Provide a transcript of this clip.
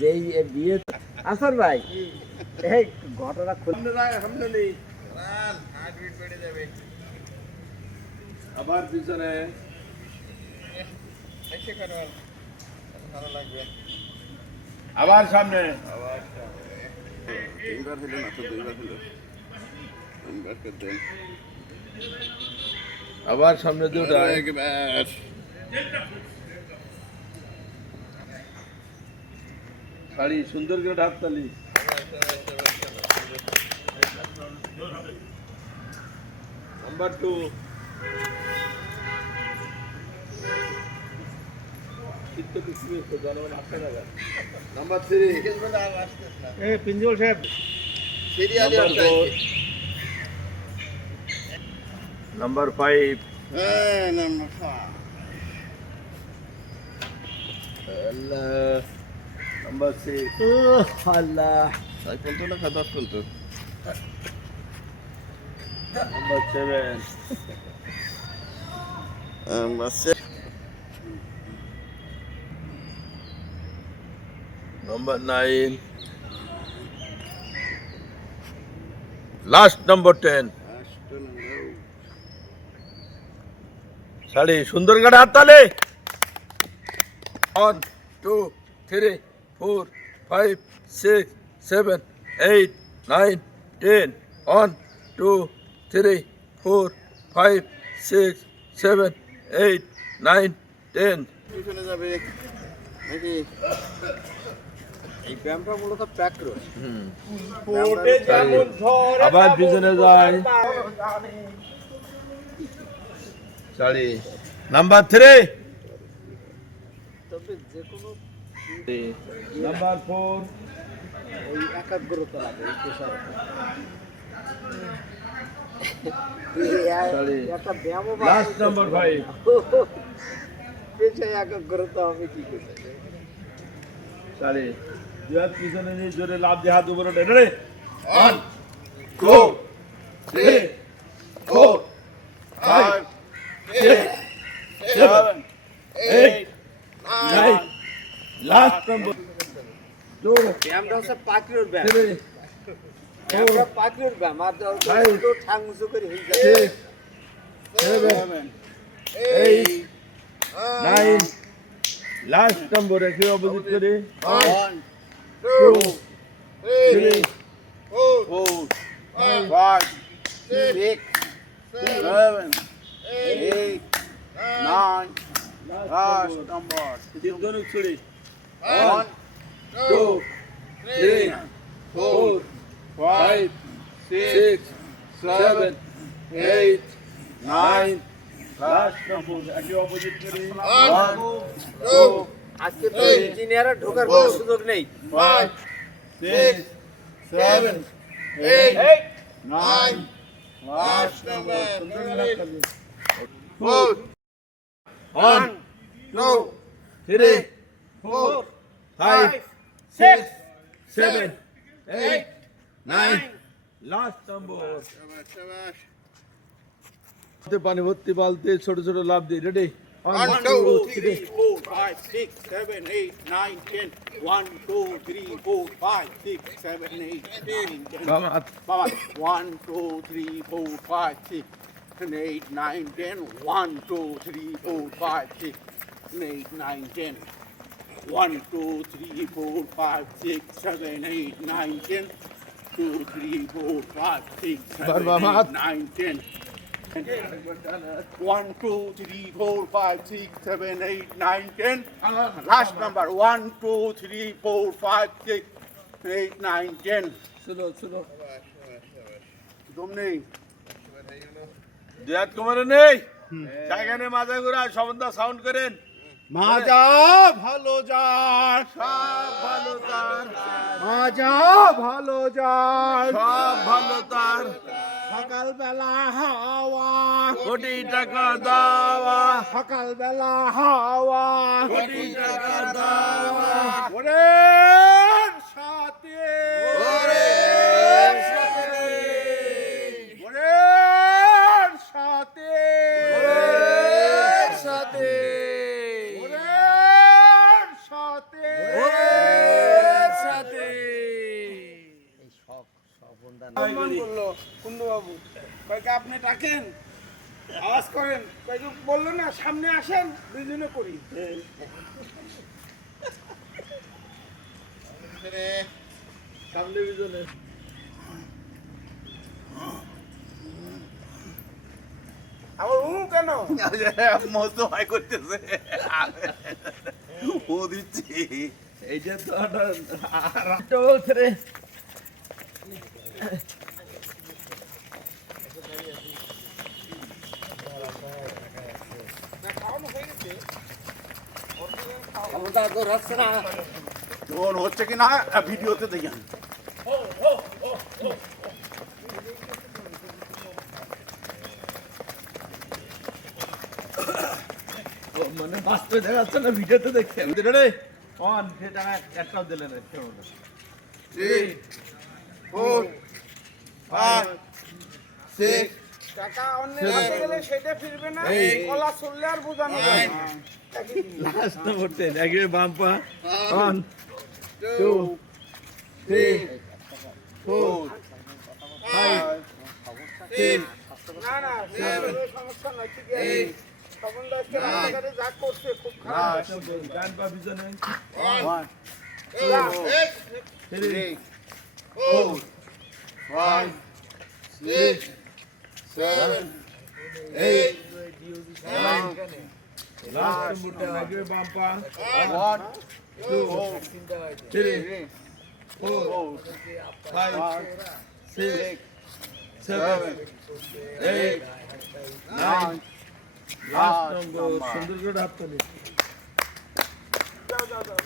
যেই বিয়ে আসর ভাই এই ঘটনা আবার পিছনে আবার সামনে আবার সামনে দুটা শাড়ি সুন্দর করে হাততালি নাম্বার 2 নাম্বার 3 পিঞ্জল সাহেব নাম্বার 5 নাম্বার 6 আল্লাহ সাইকেল তো না খাতা তো number 7 number 9 last number 10 sari সুন্দর করে হাততালি 1 2 3 4 5 6 7 8 9 10 1 2 3 4 5 6 7 8 9 10 পিছনে যাবে নাকি এই ব্যায়ামটা মূলত প্যাক রোজ আবার পিছনে যায় শাড়ি নাম্বার 3 তবে যে কোনো নাম্বার 4 ওই একাগ্রতা লাগে এই পেশার Sorry. একটা ব্যায়ামও লাস্ট নাম্বার 5 পেশায় একাগ্রতা আমি কি করতে শাড়ি দুই হাত পিছনে নিয়ে জোরে লাভ দিয়ে হাত উপরে উঠে রে 1 2 3 4 5 6 7 8 9 লাস্ট নাম্বার 2 ব্যায়ামটা হচ্ছে পাকড়ির ব্যায়াম 3 ব্যায়ামটা পাকড়ির ব্যায়াম আর তো ঠাং উঁচু করে হয়ে যায় 6 7 8 9 লাস্ট নাম্বার একই অপোজিট করে 1 2 3 4 5 6 7 8 9 last number তিনজনের ছুরি 1 2 3 4 5 6 7 8 9 লাস্ট নাম্বার একই অপোজিট করে 1 2 আজকে তো ইঞ্জিনিয়ারের ঢোকার কোনো সুযোগ নেই 5 6 7 8 9 last number 4 1 2 3 4 5 6 7 8 9 লাস্ট নাম্বার পানি ভর্তি বালতি ছোট ছোট লাভ দিই রেডি 1 2 3 4 5 6 7 8 9 10 1 2 3 4 5 6 7 8 9 10 Baba 1 2 3 4 5 6 8 9 10 1 2 3 4 5 6 8 9 10 1 2 3 4 5 6 7 8 9 10 2 3 4 5 6 7 8 9 10 1 2 3 4 5 6 7 8 9 10 last number 1 2 3 4 5 6 8 9 10 শুনো শুনো দম নেই জিয়াদ কুমারে নেই জায়গানে মাজা ঘুরা সবন্দা সাউন্ড করেন মাজা ভালো যার সব ভালো তার মাজা ভালো যার সব ভালো তার সকালবেলা হাওয়া কোটি টাকা দাওয়া সকালবেলা হাওয়া কোটি টাকা দাওয়া ওরে সাথে ওরে ওরে সাথে ওরে সাথে ওরে সাথে ওরে কয়েকে আপনি ডাকেন, আওয়াজ করেন, কয়েকে বললো না সামনে আসেন, দুইজনে করি। সামনে পিছনে আমার কেন? মস্ত ভয় করতেছে ও দিচ্ছি এইটা তো বলছে রে খাওয়ানো হয়ে গেছে। ক্ষমতা তো রাখছে না ওর হচ্ছে কি না ভিডিওতে দেখি আমি। মানে বাস্তবে দেখা যাচ্ছে না ভিডিওতে দেখছেন রে অন সেটা একটাও দিলে না ক্ষমতা 3 4 5 6 টাকা অন্যের কাছে গেলে সেটা ফিরবে না, কলা চললে আর বোঝানো যায় না। লাস্ট নম্বর 10 এগিয়ে বাম্পা অন 2 3 4 5 6 না না, কোনো সমস্যা নাই, ঠিক আছে। তখন তো আজকে রাস্তাঘাটে যা করছে খুব খারাপ। গান পা পিছনে 1 যা। 3 4 5 6 7 8 9 লাস্ট নম্বর 10 এগিয়ে বাম্পা 1 2 3 4 5 6 7 8 9 লাস্ট নম্বর সুন্দর করে হাত তুলি যাও, যাও, যাও।